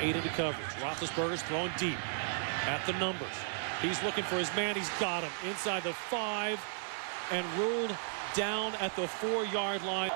8 into coverage. Roethlisberger's throwing deep at the numbers. He's looking for his man. He's got him inside the 5 and ruled down at the 4-yard line.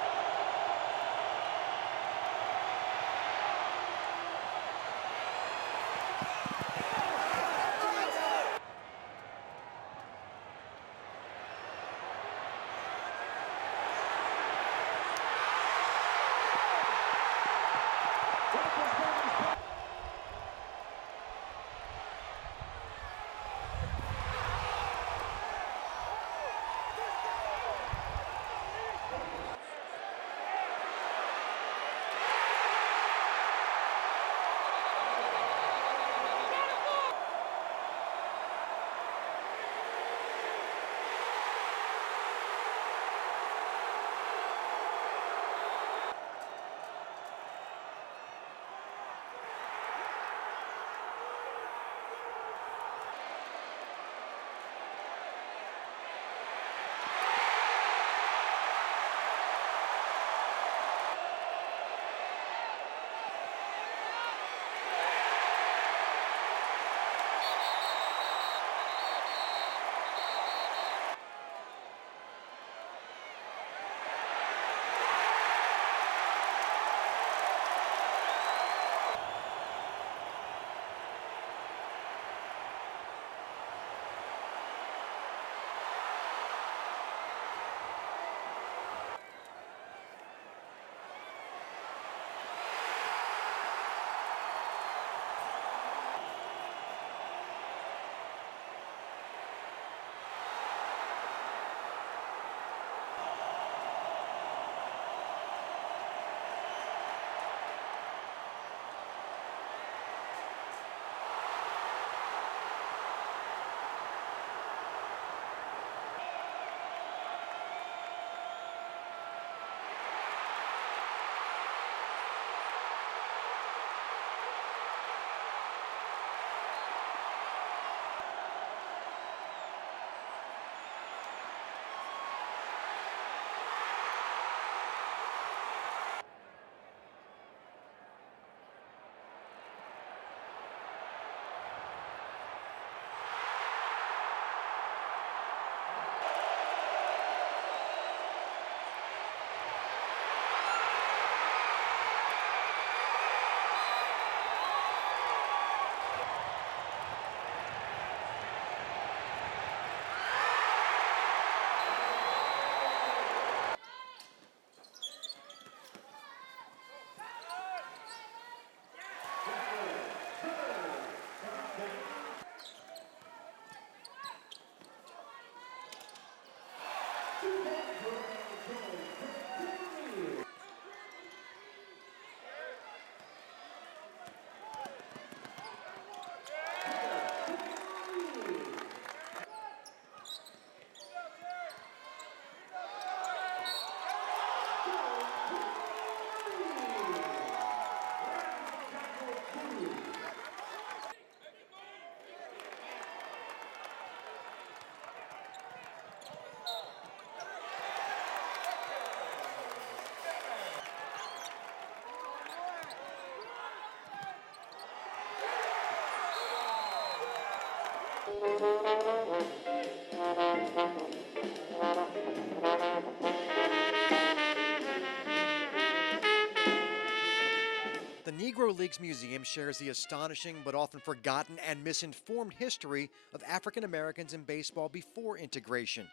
The Negro Leagues Museum shares the astonishing but often forgotten and misinformed history of African Americans in baseball before integration.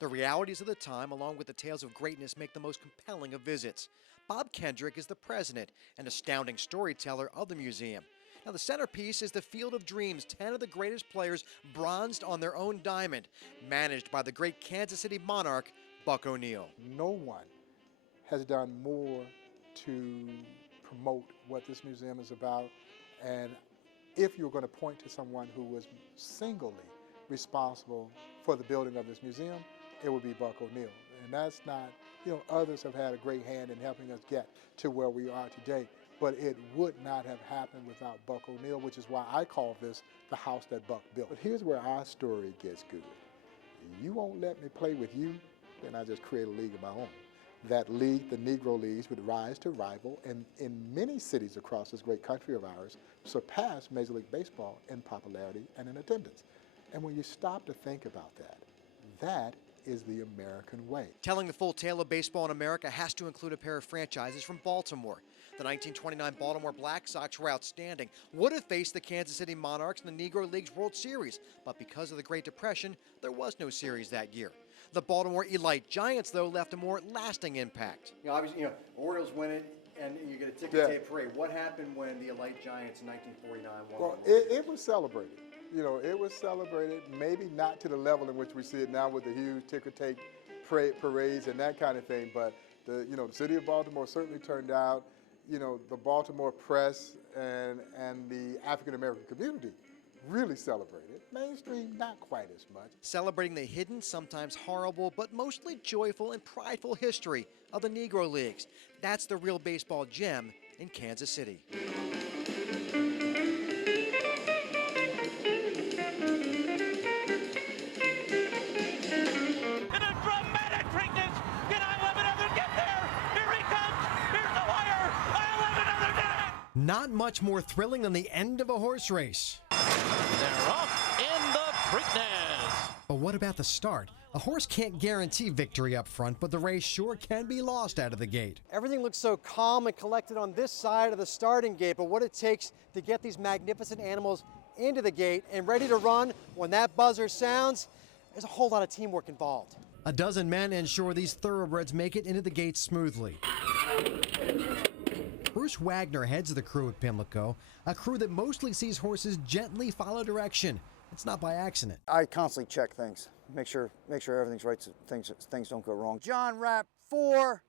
The realities of the time, along with the tales of greatness, make the most compelling of visits. Bob Kendrick is the president and astounding storyteller of the museum. Now, the centerpiece is the Field of Dreams, 10 of the greatest players bronzed on their own diamond, managed by the great Kansas City Monarch, Buck O'Neil. No one has done more to promote what this museum is about, and if you're going to point to someone who was singly responsible for the building of this museum, it would be Buck O'Neil. And that's not, others have had a great hand in helping us get to where we are today, but it would not have happened without Buck O'Neil, which is why I call this the house that Buck built. But here's where our story gets good. You won't let me play with you, then I just create a league of my own. that league, the Negro Leagues, would rise to rival and in many cities across this great country of ours surpass Major League Baseball in popularity and in attendance. And when you stop to think about that, that is the American way. Telling the full tale of baseball in America has to include a pair of franchises from Baltimore. The 1929 Baltimore Black Sox were outstanding, would have faced the Kansas City Monarchs in the Negro Leagues World Series, but because of the Great Depression, there was no series that year. The Baltimore Elite Giants, though, left a more lasting impact. Obviously, Orioles win it, and you get a ticker-tape parade. What happened when the Elite Giants in 1949 won? Well, it was celebrated. It was celebrated, maybe not to the level in which we see it now with the huge ticker-tape parades and that kind of thing, but the city of Baltimore certainly turned out, the Baltimore press and the African-American community really celebrated. Mainstream, not quite as much. Celebrating the hidden, sometimes horrible, but mostly joyful and prideful history of the Negro Leagues. That's the real baseball gem in Kansas City. Not much more thrilling than the end of a horse race. They're off in the Preakness. But what about the start? A horse can't guarantee victory up front, but the race sure can be lost out of the gate. Everything looks so calm and collected on this side of the starting gate, but what it takes to get these magnificent animals into the gate and ready to run when that buzzer sounds, there's a whole lot of teamwork involved. A dozen men ensure these thoroughbreds make it into the gate smoothly. Bruce Wagner heads the crew at Pimlico, a crew that mostly sees horses gently follow direction. It's not by accident. I constantly check things, make sure everything's right so things don't go wrong. John Rapp 4,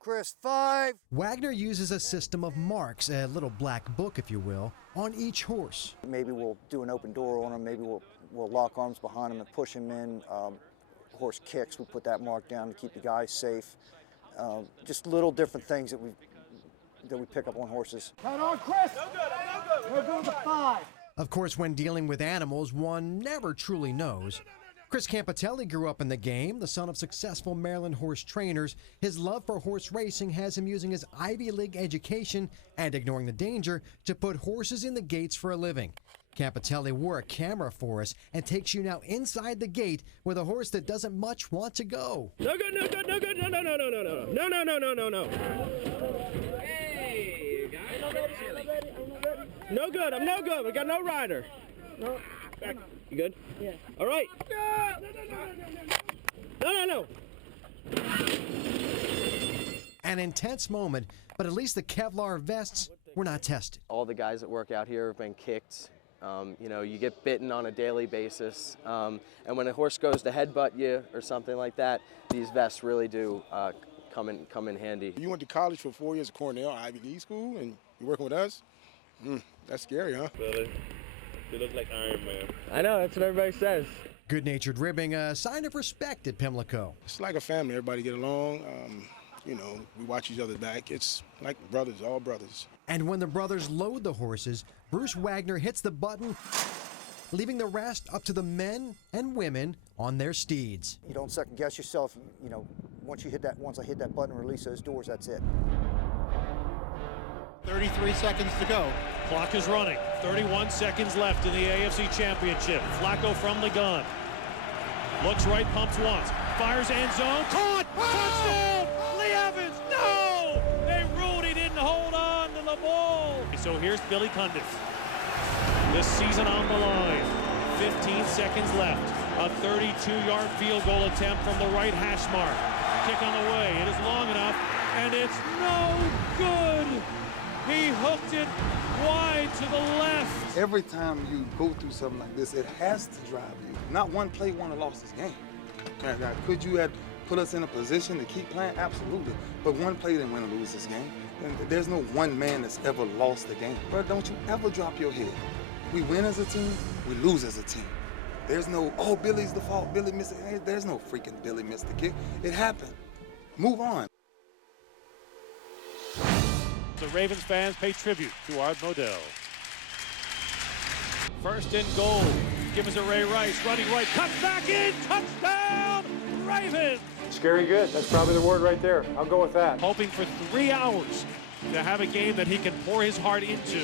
Chris 5. Wagner uses a system of marks, a little black book, if you will, on each horse. Maybe we'll do an open door on him, maybe we'll lock arms behind him and push him in. Horse kicks, we put that mark down to keep the guys safe. Just little different things that we pick up on horses. Count on, Chris! No good with the 5. Of course, when dealing with animals, one never truly knows. Chris Campitelli grew up in the game, the son of successful Maryland horse trainers. His love for horse racing has him using his Ivy League education and ignoring the danger to put horses in the gates for a living. Campitelli wore a camera for us and takes you now inside the gate with a horse that doesn't much want to go. No good, no good, no good, no, no, no, no, no, no, no, no, no, no, no, no. Hey, guys. No good, I'm no good. We got no rider. No. Back. You good? Yeah. All right. No, no, no. An intense moment, but at least the Kevlar vests were not tested. All the guys that work out here have been kicked. You get bitten on a daily basis. And when a horse goes to headbutt you or something like that, these vests really do come in handy. You went to college for 4 years at Cornell Ivy League school, and you're working with us? That's scary, huh? Really? You look like Iron Man. I know, that's what everybody says. Good-natured ribbing, a sign of respect at Pimlico. It's like a family. Everybody get along. We watch each other back. It's like brothers, all brothers. And when the brothers load the horses, Bruce Wagner hits the button, leaving the rest up to the men and women on their steeds. You don't second guess yourself. Once I hit that button and release those doors, that's it. 33 seconds to go. Clock is running. 31 seconds left in the AFC Championship. Flacco from the gun. Looks right, pumps once. Fires end zone. Caught! Touchdown! Lee Evans! No! They ruled he didn't hold on to the ball. So here's Billy Cundiff. This season on the line. 15 seconds left. A 32-yard field goal attempt from the right hash mark. Kick on the way. It is long enough, and it's no good. He hooked it wide to the left. Every time you go through something like this, it has to drive you. Not one play won or lost this game. Now, could you have put us in a position to keep playing? Absolutely. But one play didn't win or lose this game. And there's no one man that's ever lost the game. But don't you ever drop your head. We win as a team, we lose as a team. There's no, oh, Billy's the fault, Billy missed it. Hey, there's no freaking Billy missed the kick. It happened. Move on. The Ravens fans pay tribute to Art Modell. First and goal. Gives it Ray Rice, running right, cuts back in, touchdown, Ravens! Scary good. That's probably the word right there. I'll go with that. Hoping for 3 hours to have a game that he can pour his heart into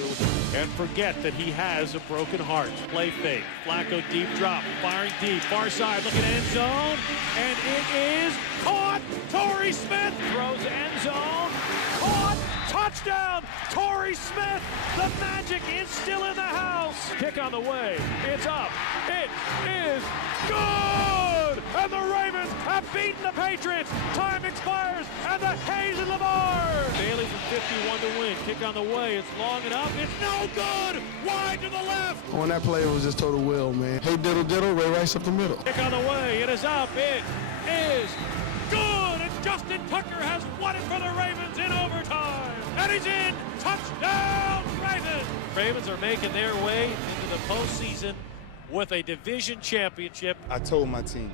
and forget that he has a broken heart. Play fake. Flacco deep drop. Firing deep. Far side. Look at end zone. And it is caught. Torrey Smith throws end zone. Caught. Touchdown. Torrey Smith. The magic is still in the house. Kick on the way. It's up. It is good. And the Ravens have beaten the Patriots. Time expires. And the Hayes in the barn. Bailey from 51 to win. Kick on the way. It's long enough. It's no good. Wide to the left. On that play, it was just total will, man. Hey, diddle, diddle, Ray Rice up the middle. Kick on the way. It is up. It is good. And Justin Tucker has won it for the Ravens in overtime. And he's in. Touchdown, Ravens. Ravens are making their way into the postseason with a division championship. I told my team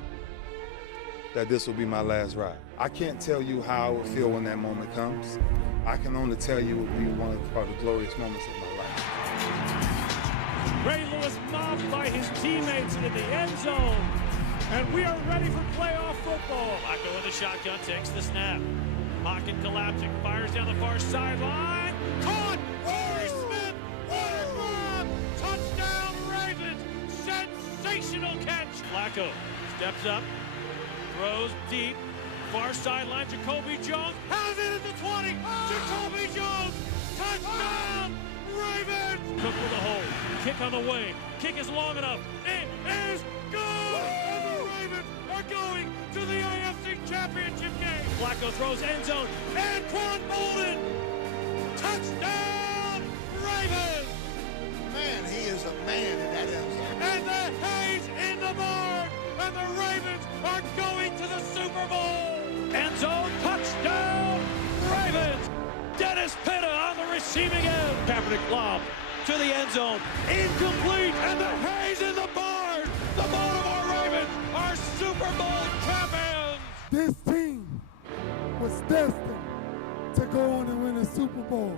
that this will be my last ride. I can't tell you how I will feel when that moment comes. I can only tell you it will be one of the glorious moments of my life. Ray Lewis mobbed by his teammates into the end zone. And we are ready for playoff football. Flacco in the shotgun takes the snap. Pocket collapsing, fires down the far sideline. Caught! Torrey Smith! What a grab! Touchdown Ravens! Sensational catch! Flacco steps up, throws deep, far sideline. Jacoby Jones has it at the 20. Jacoby Jones! Touchdown! Ravens! Cook with a hold. Kick on the way. Kick is long enough. It is good! And the Ravens are going to the AFC Championship game. Flacco throws end zone. And Quan Bolden! Touchdown! Ravens! Man, he is a man in that end zone. And the Hayes in the barn! And the Ravens are going to the Super Bowl! End zone touchdown! Ravens! Dennis Pitta on the receiving end. Kaepernick lob to the end zone. Incomplete, and the Hayes in the barn. The Baltimore Ravens are Super Bowl champions. This team was destined to go on and win a Super Bowl.